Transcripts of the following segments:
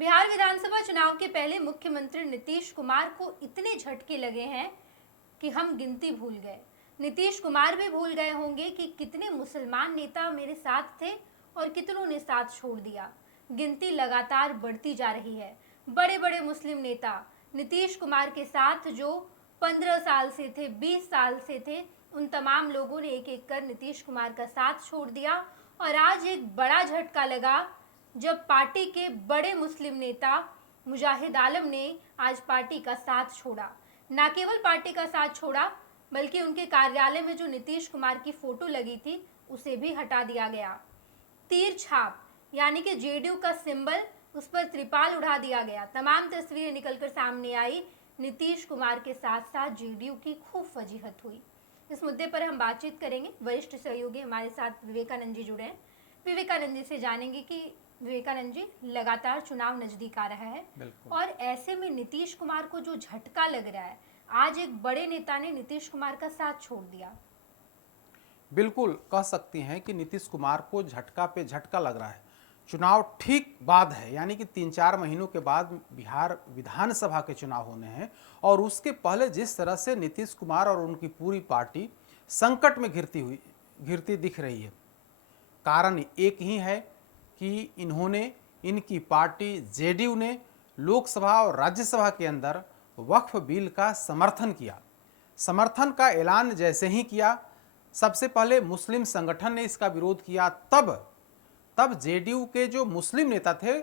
बिहार विधानसभा चुनाव के पहले मुख्यमंत्री नीतीश कुमार को इतने झटके लगे हैं कि हम गिनती भूल गए। नीतीश कुमार भी भूल गए होंगे कि कितने मुसलमान नेता मेरे साथ थे और कितनों ने साथ छोड़ दिया। गिनती लगातार बढ़ती जा रही है। बड़े बड़े मुस्लिम नेता नीतीश कुमार के साथ जो 15 साल से थे, 20 साल से थे, उन तमाम लोगों ने एक एक कर नीतीश कुमार का साथ छोड़ दिया। और आज एक बड़ा झटका लगा जब पार्टी के बड़े मुस्लिम नेता मुजाहिद आलम ने आज पार्टी का साथ छोड़ा। न केवल पार्टी का साथ छोड़ा बल्कि उनके कार्यालय में जो नीतीश कुमार की फोटो लगी थी उसे भी हटा दिया गया। तीर छाप यानी कि जेडीयू का सिंबल, उस पर त्रिपाल उड़ा दिया गया। तमाम तस्वीरें निकलकर सामने आई। नीतीश कुमार के साथ साथ जेडीयू की खूब फजीहत हुई। इस मुद्दे पर हम बातचीत करेंगे। वरिष्ठ सहयोगी हमारे साथ विवेकानंद जी जुड़े हैं। विवेकानंद जी से जानेंगे कि विवेकानंद जी, लगातार चुनाव नजदीक आ रहा है और ऐसे में नीतीश कुमार को जो झटका लग रहा है, आज एक बड़े नेता ने नीतीश कुमार का साथ छोड़ दिया। बिल्कुल कह सकती हैं कि नीतीश कुमार को झटका पे झटका लग रहा है। चुनाव ठीक बाद है, यानी कि 3-4 महीनों के बाद बिहार विधानसभा के चुनाव होने हैं और उसके पहले जिस तरह से नीतीश कुमार और उनकी पूरी पार्टी संकट में घिरती दिख रही है, कारण एक ही है कि इनकी पार्टी जेडीयू ने लोकसभा और राज्यसभा के अंदर वक्फ बिल का समर्थन किया। समर्थन का ऐलान जैसे ही किया, सबसे पहले मुस्लिम संगठन ने इसका विरोध किया। तब जेडीयू के जो मुस्लिम नेता थे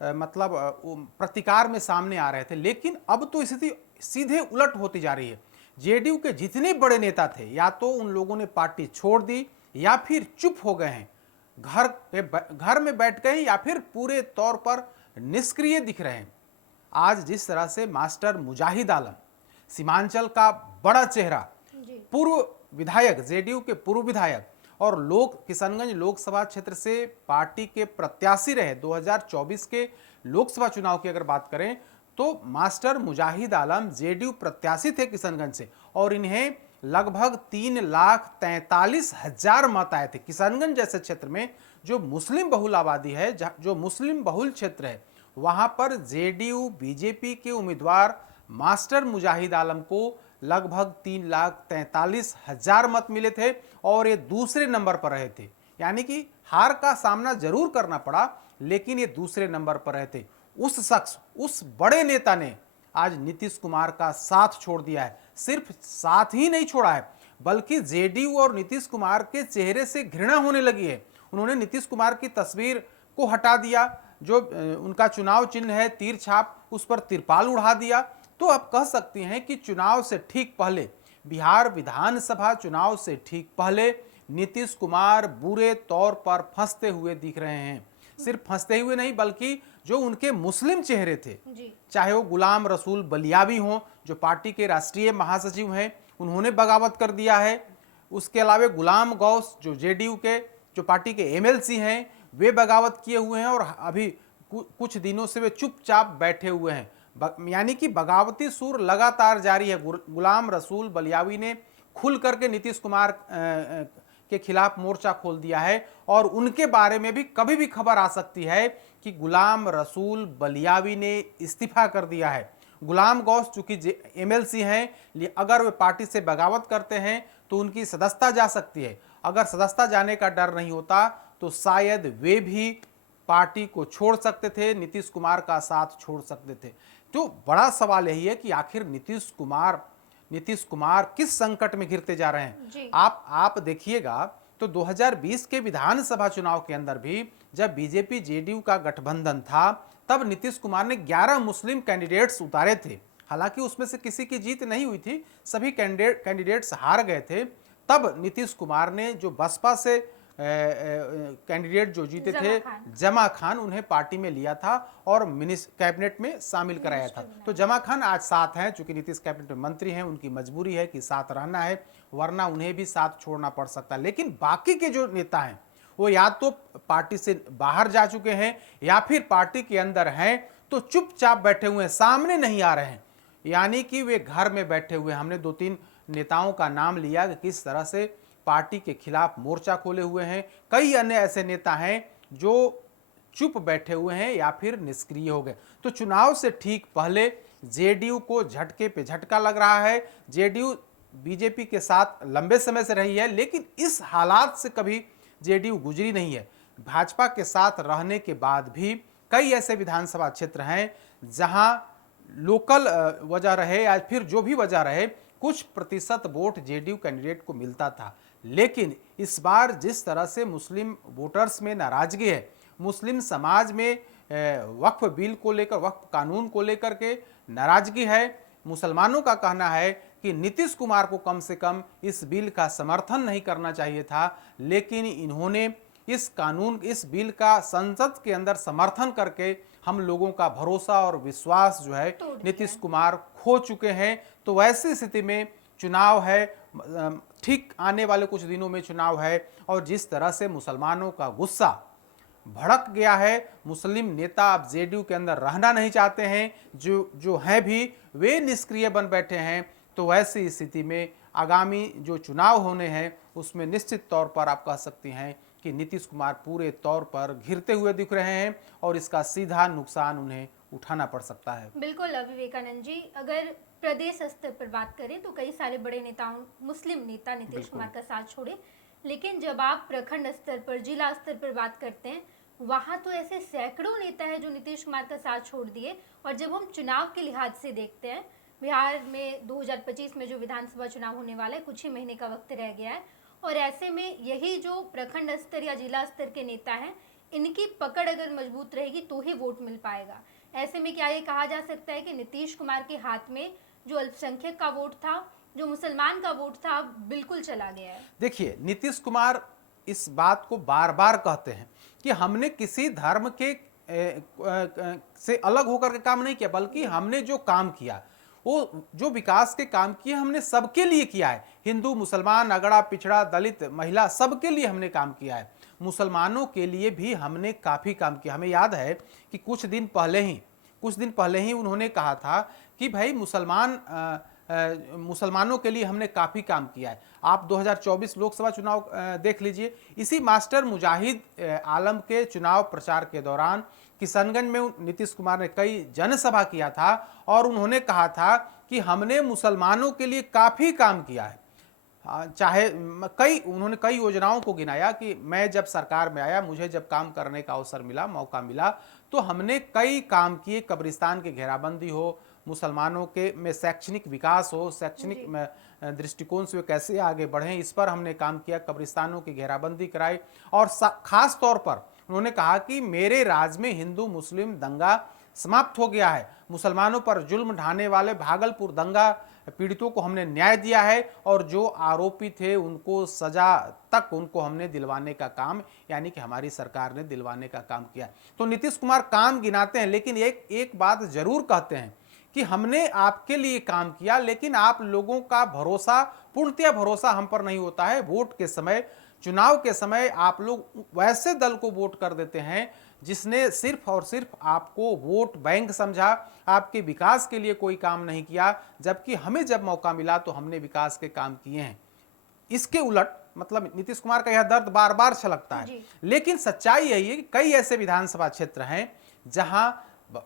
मतलब प्रतिकार में सामने आ रहे थे, लेकिन अब तो स्थिति सीधे उलट होती जा रही है। जेडीयू के जितने बड़े नेता थे, या तो उन लोगों ने पार्टी छोड़ दी या फिर चुप हो गए हैं, घर में बैठ गए, या फिर पूरे तौर पर निष्क्रिय दिख रहे हैं। आज जिस तरह से मास्टर मुजाहिद आलम, सीमांचल का बड़ा चेहरा, पूर्व विधायक, जेडीयू के पूर्व विधायक और किशनगंज लोकसभा क्षेत्र से पार्टी के प्रत्याशी रहे 2024 के लोकसभा चुनाव की अगर बात करें तो मास्टर मुजाहिद आलम जेडीयू प्रत्याशी थे किशनगंज से, और इन्हें लगभग 3,43,000 मत आए थे। किशनगंज जैसे क्षेत्र में जो मुस्लिम बहुल आबादी है, जो मुस्लिम बहुल क्षेत्र है, वहां पर जेडीयू बीजेपी के उम्मीदवार मास्टर मुजाहिद आलम को लगभग 3,43,000 मत मिले थे और ये दूसरे नंबर पर रहे थे। यानी कि हार का सामना जरूर करना पड़ा, लेकिन ये दूसरे नंबर पर रहे थे। उस शख्स, उस बड़े नेता ने आज नीतीश कुमार का साथ छोड़ दिया है। सिर्फ साथ ही नहीं छोड़ा है, बल्कि जेडीयू और नीतीश कुमार के चेहरे से घृणा होने लगी है। उन्होंने नीतीश कुमार की तस्वीर को हटा दिया, जो उनका चुनाव चिन्ह है तीर छाप, उस पर तिरपाल उड़ा दिया। तो आप कह सकती हैं कि चुनाव से ठीक पहले, बिहार विधानसभा चुनाव से ठीक पहले नीतीश कुमार बुरे तौर पर फंसते हुए दिख रहे हैं। सिर्फ फंसते हुए नहीं, बल्कि जो उनके मुस्लिम चेहरे थे, चाहे वो गुलाम रसूल बलियावी हों, जो पार्टी के राष्ट्रीय महासचिव हैं, उन्होंने बगावत कर दिया है। उसके अलावा गुलाम गौस, जो जेडीयू के, जो पार्टी के एमएलसी हैं, वे बगावत किए हुए हैं और अभी कुछ दिनों से वे चुपचाप बैठे हुए हैं। यानी कि बगावती सुर लगातार जारी है। गुलाम रसूल बलियावी ने खुल करके नीतीश कुमार के खिलाफ मोर्चा खोल दिया है और उनके बारे में भी कभी भी खबर आ सकती है कि गुलाम रसूल बलियावी ने इस्तीफा कर दिया है। गुलाम गौस चूंकि एमएलसी हैं, अगर वे पार्टी से बगावत करते हैं तो उनकी सदस्यता जा सकती है। अगर सदस्यता जाने का डर नहीं होता तो शायद वे भी पार्टी को छोड़ सकते थे, नीतीश कुमार का साथ छोड़ सकते थे। तो बड़ा सवाल यही है कि आखिर नीतीश कुमार किस संकट में घिरते जा रहे हैं। आप देखिएगा तो 2020 के विधानसभा चुनाव के अंदर भी जब बीजेपी जेडीयू का गठबंधन था, तब नीतीश कुमार ने 11 मुस्लिम कैंडिडेट्स उतारे थे। हालांकि उसमें से किसी की जीत नहीं हुई थी, सभी कैंडिडेट्स हार गए थे। तब नीतीश कुमार ने जो बसपा से कैंडिडेट जो जीते थे, जमा खान, उन्हें पार्टी में लिया था और कैबिनेट में शामिल कराया था। तो जमा खान आज साथ हैं, चूंकि नीतीश कैबिनेट में मंत्री हैं, उनकी मजबूरी है कि साथ रहना है, वरना उन्हें भी साथ छोड़ना पड़ सकता है। लेकिन बाकी के जो नेता हैं वो या तो पार्टी से बाहर जा चुके हैं या फिर पार्टी के अंदर हैं तो चुपचाप बैठे हुए हैं, सामने नहीं आ रहे हैं। यानी कि वे घर में बैठे हुए। हमने 2-3 नेताओं का नाम लिया कि किस तरह से पार्टी के खिलाफ मोर्चा खोले हुए हैं। कई अन्य ऐसे नेता हैं जो चुप बैठे हुए हैं या फिर निष्क्रिय हो गए। तो चुनाव से ठीक पहले जेडीयू को झटके पे झटका लग रहा है। जेडीयू बीजेपी के साथ लंबे समय से रही है, लेकिन इस हालात से कभी जेडीयू गुजरी नहीं है। भाजपा के साथ रहने के बाद भी कई ऐसे विधानसभा क्षेत्र हैं जहां लोकल वजह रहे या फिर जो भी वजह रहे, कुछ प्रतिशत वोट जेडीयू कैंडिडेट को मिलता था। लेकिन इस बार जिस तरह से मुस्लिम वोटर्स में नाराजगी है, मुस्लिम समाज में वक्फ बिल को लेकर, वक्फ कानून को लेकर के नाराजगी है, मुसलमानों का कहना है कि नीतीश कुमार को कम से कम इस बिल का समर्थन नहीं करना चाहिए था, लेकिन इन्होंने इस बिल का संसद के अंदर समर्थन करके हम लोगों का भरोसा और विश्वास जो है नीतीश कुमार खो चुके हैं। तो वैसी स्थिति में चुनाव है, ठीक आने वाले कुछ दिनों में चुनाव है, और जिस तरह से मुसलमानों का गुस्सा भड़क गया है, मुस्लिम नेता अब जेडीयू के अंदर रहना नहीं चाहते हैं, जो हैं भी वे निष्क्रिय बन बैठे हैं। तो वैसी स्थिति में आगामी जो चुनाव होने हैं उसमें निश्चित तौर पर आप कह सकती हैं कि नीतीश कुमार पूरे तौर पर घिरते हुए दिख रहे हैं और इसका सीधा नुकसान उन्हें उठाना पड़ सकता है। बिल्कुल विवेकानंद जी, अगर प्रदेश स्तर पर बात करें तो कई सारे बड़े नेताओं, मुस्लिम नेता नीतीश कुमार का साथ छोड़े, लेकिन जब आप प्रखंड स्तर पर, जिला स्तर पर बात करते हैं, वहां तो ऐसे सैकड़ों नेता है जो नीतीश कुमार का साथ छोड़ दिए। और जब हम चुनाव के लिहाज से देखते हैं, बिहार में 2025 में जो विधानसभा चुनाव होने वाला है, कुछ ही महीने का वक्त रह गया है, और ऐसे में यही जो प्रखंड स्तर या जिला स्तर के नेता हैं, इनकी पकड़ अगर मजबूत रहेगी तो ही वोट मिल पाएगा। ऐसे में क्या ये कहा जा सकता है कि नीतीश कुमार के हाथ में जो अल्पसंख्यक का वोट था, जो मुसलमान का वोट था, बिल्कुल चला गया है? देखिए, नीतीश कुमार इस बात को बार बार कहते हैं कि हमने किसी धर्म के से अलग होकर के काम नहीं किया, बल्कि हमने जो काम किया, वो जो विकास के काम किए, हमने सबके लिए किया है। हिंदू, मुसलमान, अगड़ा, पिछड़ा, दलित, महिला, सबके लिए हमने काम किया है। मुसलमानों के लिए भी हमने काफ़ी काम किया। हमें याद है कि कुछ दिन पहले ही उन्होंने कहा था कि भाई मुसलमानों के लिए हमने काफ़ी काम किया है। आप 2024 लोकसभा चुनाव देख लीजिए, इसी मास्टर मुजाहिद आलम के चुनाव प्रचार के दौरान किशनगंज में नीतीश कुमार ने कई जनसभा किया था और उन्होंने कहा था कि हमने मुसलमानों के लिए काफ़ी काम किया है। उन्होंने कई योजनाओं को गिनाया कि मैं जब सरकार में आया, मुझे जब काम करने का अवसर मिला, मौका मिला, तो हमने कई काम किए। कब्रिस्तान की घेराबंदी हो, मुसलमानों के में शैक्षणिक विकास हो, शैक्षणिक दृष्टिकोण से वे कैसे आगे बढ़ें, इस पर हमने काम किया। कब्रिस्तानों की घेराबंदी कराई और खास तौर पर उन्होंने कहा कि मेरे राज में हिंदू मुस्लिम दंगा समाप्त हो गया है। मुसलमानों पर जुल्म ढाने वाले भागलपुर दंगा पीड़ितों को हमने न्याय दिया है और जो आरोपी थे उनको सजा तक उनको हमने दिलवाने का काम, यानी कि हमारी सरकार ने दिलवाने का काम किया। तो नीतीश कुमार काम गिनाते हैं, लेकिन एक बात जरूर कहते हैं कि हमने आपके लिए काम किया, लेकिन आप लोगों का भरोसा, पूर्णतया भरोसा हम पर नहीं होता है। वोट के समय, चुनाव के समय आप लोग वैसे दल को वोट कर देते हैं जिसने सिर्फ और सिर्फ आपको वोट बैंक समझा, आपके विकास के लिए कोई काम नहीं किया, जबकि हमें जब मौका मिला तो हमने विकास के काम किए हैं। इसके उलट मतलब नीतीश कुमार का यह दर्द बार बार छलकता है, लेकिन सच्चाई यही है कि कई ऐसे विधानसभा क्षेत्र हैं जहां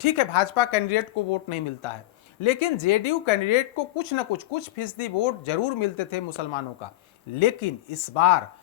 ठीक है भाजपा कैंडिडेट को वोट नहीं मिलता है, लेकिन जेडीयू कैंडिडेट को कुछ फीसदी वोट जरूर मिलते थे मुसलमानों का। लेकिन इस बार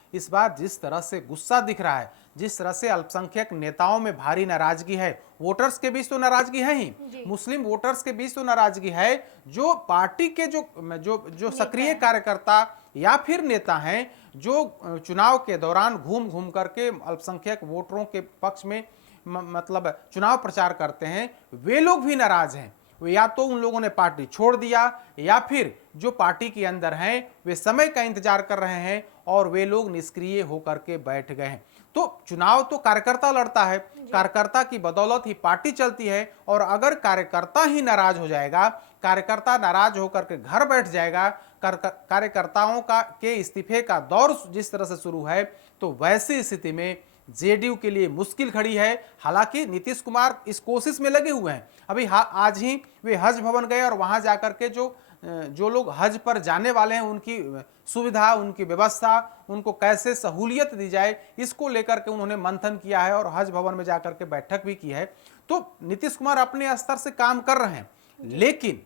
जिस तरह से गुस्सा दिख रहा है, जिस तरह से अल्पसंख्यक नेताओं में भारी नाराजगी है, वोटर्स के बीच तो नाराजगी है ही, मुस्लिम वोटर्स के बीच तो नाराजगी है, जो पार्टी के जो सक्रिय कार्यकर्ता या फिर नेता हैं, जो चुनाव के दौरान घूम घूम करके अल्पसंख्यक वोटरों के पक्ष में मतलब चुनाव प्रचार करते हैं, वे लोग भी नाराज हैं। या तो उन लोगों ने पार्टी छोड़ दिया या फिर जो पार्टी के अंदर हैं वे समय का इंतजार कर रहे हैं और वे लोग निष्क्रिय होकर के बैठ गए हैं। तो चुनाव तो कार्यकर्ता लड़ता है, कार्यकर्ता की बदौलत ही पार्टी चलती है, और अगर कार्यकर्ता ही नाराज हो जाएगा, कार्यकर्ता नाराज होकर के घर बैठ जाएगा, कार्यकर्ताओं के इस्तीफे का दौर जिस तरह से शुरू है, तो वैसी स्थिति में जेडीयू के लिए मुश्किल खड़ी है। हालांकि नीतीश कुमार इस कोशिश में लगे हुए हैं। अभी आज ही वे हज भवन गए और वहां जाकर के जो जो लोग हज पर जाने वाले हैं उनकी सुविधा, उनकी व्यवस्था, उनको कैसे सहूलियत दी जाए, इसको लेकर के उन्होंने मंथन किया है और हज भवन में जाकर के बैठक भी की है। तो नीतीश कुमार अपने स्तर से काम कर रहे हैं, लेकिन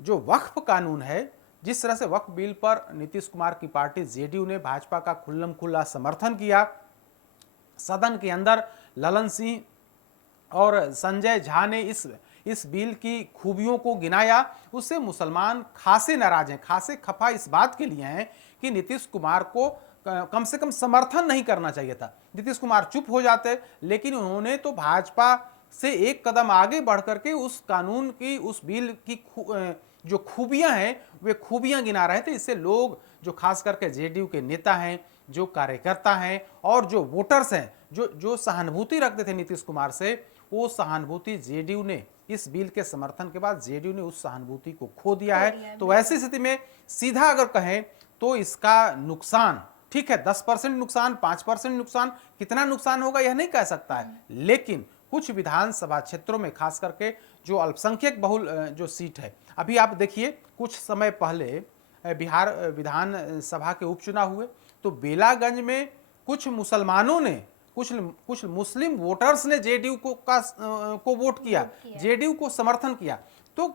जो वक्फ कानून है, जिस तरह से वक्फ बिल पर नीतीश कुमार की पार्टी जेडीयू ने भाजपा का खुल्लम खुल्ला समर्थन किया, सदन के अंदर ललन सिंह और संजय झा ने इस बिल की खूबियों को गिनाया, उससे मुसलमान खासे नाराज हैं, खासे खफा इस बात के लिए हैं कि नीतीश कुमार को कम से कम समर्थन नहीं करना चाहिए था। नीतीश कुमार चुप हो जाते, लेकिन उन्होंने तो भाजपा से एक कदम आगे बढ़ करके उस कानून की, उस बिल की जो खूबियां हैं वे खूबियां गिना रहे थे। इससे लोग, जो खास करके जेडीयू के नेता हैं, जो कार्यकर्ता हैं और जो वोटर्स हैं, जो सहानुभूति रखते थे नीतीश कुमार से, वो सहानुभूति जेडीयू ने इस बिल के समर्थन के बाद जेडीयू ने उस सहानुभूति को खो दिया है। तो ऐसी स्थिति में सीधा अगर कहें तो इसका नुकसान, ठीक है 10% नुकसान, 5% नुकसान, कितना नुकसान होगा यह नहीं कह सकता है, लेकिन कुछ विधानसभा क्षेत्रों में, खास करके जो अल्पसंख्यक बहुल जो सीट है, अभी आप देखिए कुछ समय पहले बिहार विधानसभा के उपचुनाव हुए, तो बेलागंज में कुछ मुसलमानों ने, कुछ मुस्लिम वोटर्स ने जेडीयू को वोट किया, जेडीयू को समर्थन किया। तो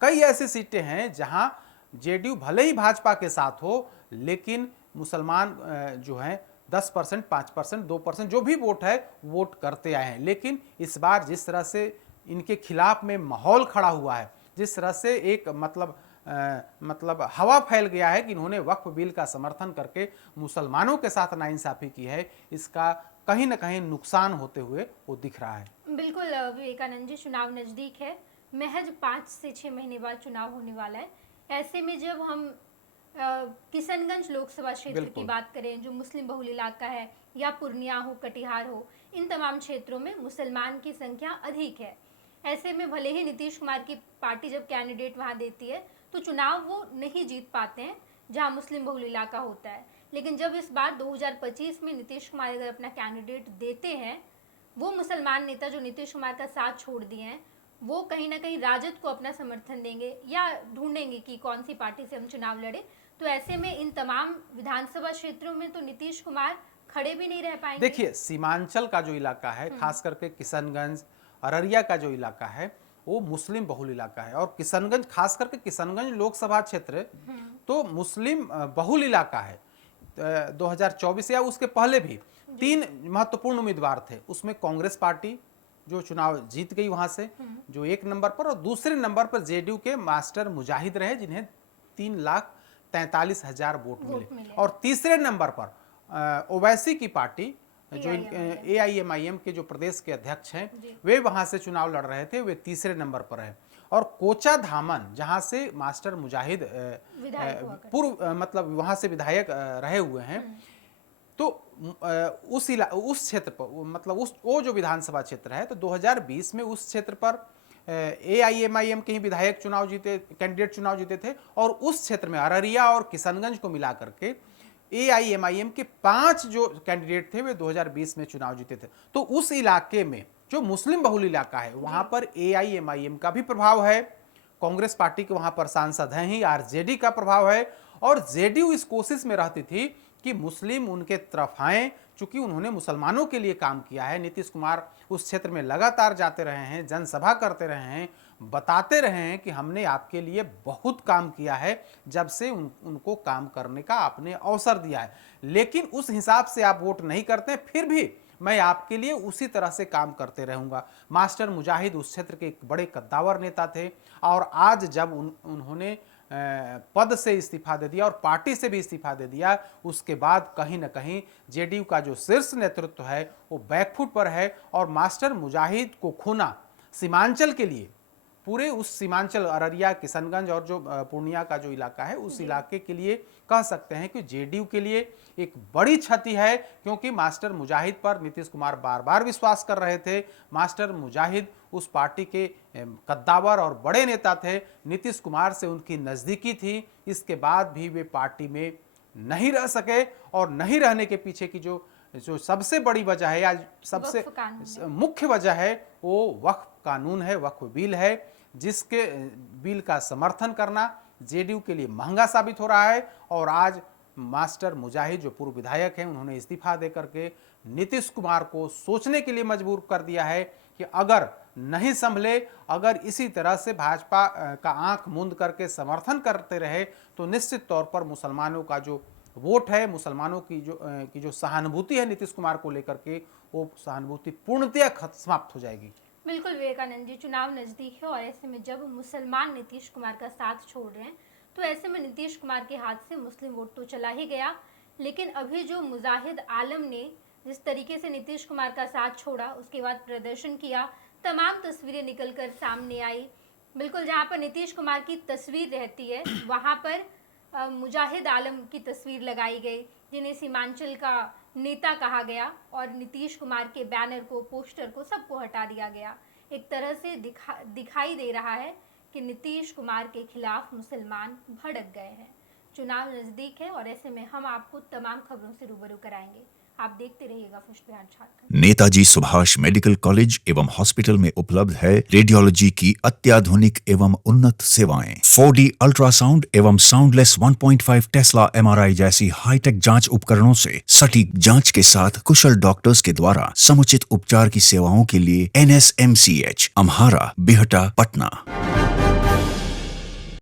कई ऐसी सीटें हैं जहां जेडीयू भले ही भाजपा के साथ हो, लेकिन मुसलमान जो हैं 10%, 5%, 2% जो भी वोट है वोट करते आए हैं। लेकिन इस बार जिस तरह से इनके खिलाफ में माहौल खड़ा हुआ है, जिस तरह से एक मतलब हवा फैल गया है कि इन्होंने वक्फ बिल का समर्थन करके मुसलमानों के साथ नाइंसाफी की है, इसका कहीं ना कहीं नुकसान होते हुए वो दिख रहा है। बिल्कुल विवेकानंद जी, चुनाव नज़दीक है, महज 5 से 6 महीने बाद चुनाव होने वाला है। ऐसे में जब हम किशनगंज लोकसभा क्षेत्र की बात करें, जो मुस्लिम बहुल इलाका है, या पूर्णिया हो, कटिहार हो, इन तमाम क्षेत्रों में मुसलमान की संख्या अधिक है। ऐसे में भले ही नीतीश कुमार की पार्टी जब कैंडिडेट वहां देती है तो चुनाव वो नहीं जीत पाते हैं जहां मुस्लिम बहुल इलाका होता है। लेकिन जब इस बार 2025 में नीतीश कुमार अगर अपना कैंडिडेट देते हैं, वो मुसलमान नेता जो नीतीश कुमार का साथ छोड़ दिए हैं, वो कहीं ना कहीं राजद को अपना समर्थन देंगे या ढूंढेंगे कि कौन सी पार्टी से हम चुनाव लड़े। तो ऐसे में इन तमाम विधानसभा क्षेत्रों में तो नीतीश कुमार खड़े भी नहीं रह पाएंगे। देखिए, सीमांचल का जो इलाका है, खास करके किशनगंज, अररिया का जो इलाका है, वो मुस्लिम बहुल इलाका है, और किशनगंज, खास करके किशनगंज लोकसभा क्षेत्र तो मुस्लिम बहुल इलाका है। 2024 या उसके पहले भी 3 महत्वपूर्ण उम्मीदवार थे, उसमें कांग्रेस पार्टी जो चुनाव जीत गई वहां से, जो 1 नंबर पर, और दूसरे नंबर पर जेडीयू के मास्टर मुजाहिद रहे, जिन्हें 3,43,000 वोट मिले, और तीसरे नंबर पर ओवैसी की पार्टी, जो AIMIM के जो प्रदेश के अध्यक्ष हैं, वे वहां से चुनाव लड़ रहे थे, वे तीसरे नंबर पर है। और कोचा धामन, जहां से मास्टर मुजाहिद पूर्व मतलब वहां से विधायक रहे हुए हैं, तो उस क्षेत्र पर, मतलब वो जो विधानसभा क्षेत्र है, तो 2020 में उस क्षेत्र पर AIMIM के ही विधायक कैंडिडेट चुनाव जीते थे, और उस क्षेत्र में अररिया और किशनगंज को मिला करके AIMIM के 5 जो कैंडिडेट थे वे 2020 में चुनाव जीते थे। तो उस इलाके में जो मुस्लिम बहुल इलाका है, वहां पर AIMIM का भी प्रभाव है, कांग्रेस पार्टी के वहां पर सांसद हैं ही, RJD का प्रभाव है, और जेडीयू इस कोशिश में रहती थी कि मुस्लिम उनके तरफ आए, चूंकि उन्होंने मुसलमानों के लिए काम किया है। नीतीश कुमार उस क्षेत्र में लगातार जाते रहे हैं, जनसभा करते रहे हैं, बताते रहे हैं कि हमने आपके लिए बहुत काम किया है, जब से उनको काम करने का आपने अवसर दिया है, लेकिन उस हिसाब से आप वोट नहीं करते, फिर भी मैं आपके लिए उसी तरह से काम करते रहूंगा। मास्टर मुजाहिद उस क्षेत्र के एक बड़े कद्दावर नेता थे, और आज जब उन्होंने पद से इस्तीफा दे दिया और पार्टी से भी इस्तीफा दे दिया, उसके बाद कहीं ना कहीं जेडीयू का जो शीर्ष नेतृत्व है वो बैकफुट पर है, और मास्टर मुजाहिद को खोना सीमांचल के लिए, पूरे उस सीमांचल अररिया, किशनगंज और जो पूर्णिया का जो इलाका है, उस इलाके के लिए कह सकते हैं कि जेडीयू के लिए एक बड़ी क्षति है, क्योंकि मास्टर मुजाहिद पर नीतीश कुमार बार बार विश्वास कर रहे थे। मास्टर मुजाहिद उस पार्टी के कद्दावर और बड़े नेता थे, नीतीश कुमार से उनकी नज़दीकी थी, इसके बाद भी वे पार्टी में नहीं रह सके, और नहीं रहने के पीछे की जो सबसे बड़ी वजह है, या सबसे मुख्य वजह है, वो वक्फ कानून है, वक्फ बिल है, जिसके बिल का समर्थन करना जेडीयू के लिए महंगा साबित हो रहा है। और आज मास्टर मुजाहिद जो पूर्व विधायक हैं, उन्होंने इस्तीफा दे करके नीतीश कुमार को सोचने के लिए मजबूर कर दिया है कि अगर नहीं संभले, अगर इसी तरह से भाजपा का आंख मूंद करके समर्थन करते रहे तो निश्चित तौर पर मुसलमानों का जो वोट है, मुसलमानों की जो सहानुभूति है नीतीश कुमार को लेकर के, वो सहानुभूति पूर्णतया समाप्त हो जाएगी। बिल्कुल विवेकानंद जी, चुनाव नजदीक है और ऐसे में जब मुसलमान नीतीश कुमार का साथ छोड़ रहे हैं तो ऐसे में नीतीश कुमार के हाथ से मुस्लिम वोट तो चला ही गया, लेकिन अभी जो मुजाहिद आलम ने जिस तरीके से नीतीश कुमार का साथ छोड़ा, उसके बाद प्रदर्शन किया, तमाम तस्वीरें निकलकर सामने आई। बिल्कुल जहां पर नीतीश कुमार की तस्वीर रहती है वहां पर मुजाहिद आलम की तस्वीर लगाई गई, जिन्हें सीमांचल का नेता कहा गया, और नीतीश कुमार के बैनर को, पोस्टर को, सबको हटा दिया गया। एक तरह से दिखाई दे रहा है कि नीतीश कुमार के खिलाफ मुसलमान भड़क गए हैं। चुनाव नजदीक है और ऐसे में हम आपको तमाम खबरों से रूबरू कराएंगे। आप देखते रहिएगा first Bihar Jharkhand. Netaji Subhash medical college एवं हॉस्पिटल में उपलब्ध है रेडियोलॉजी की अत्याधुनिक एवं उन्नत सेवाएं। 4D अल्ट्रासाउंड एवं साउंडलेस 1.5 टेस्ला MRI जैसी हाईटेक जांच उपकरणों से सटीक जांच के साथ कुशल डॉक्टर्स के द्वारा समुचित उपचार की सेवाओं के लिए NSMCH, अम्हारा, बिहटा, पटना।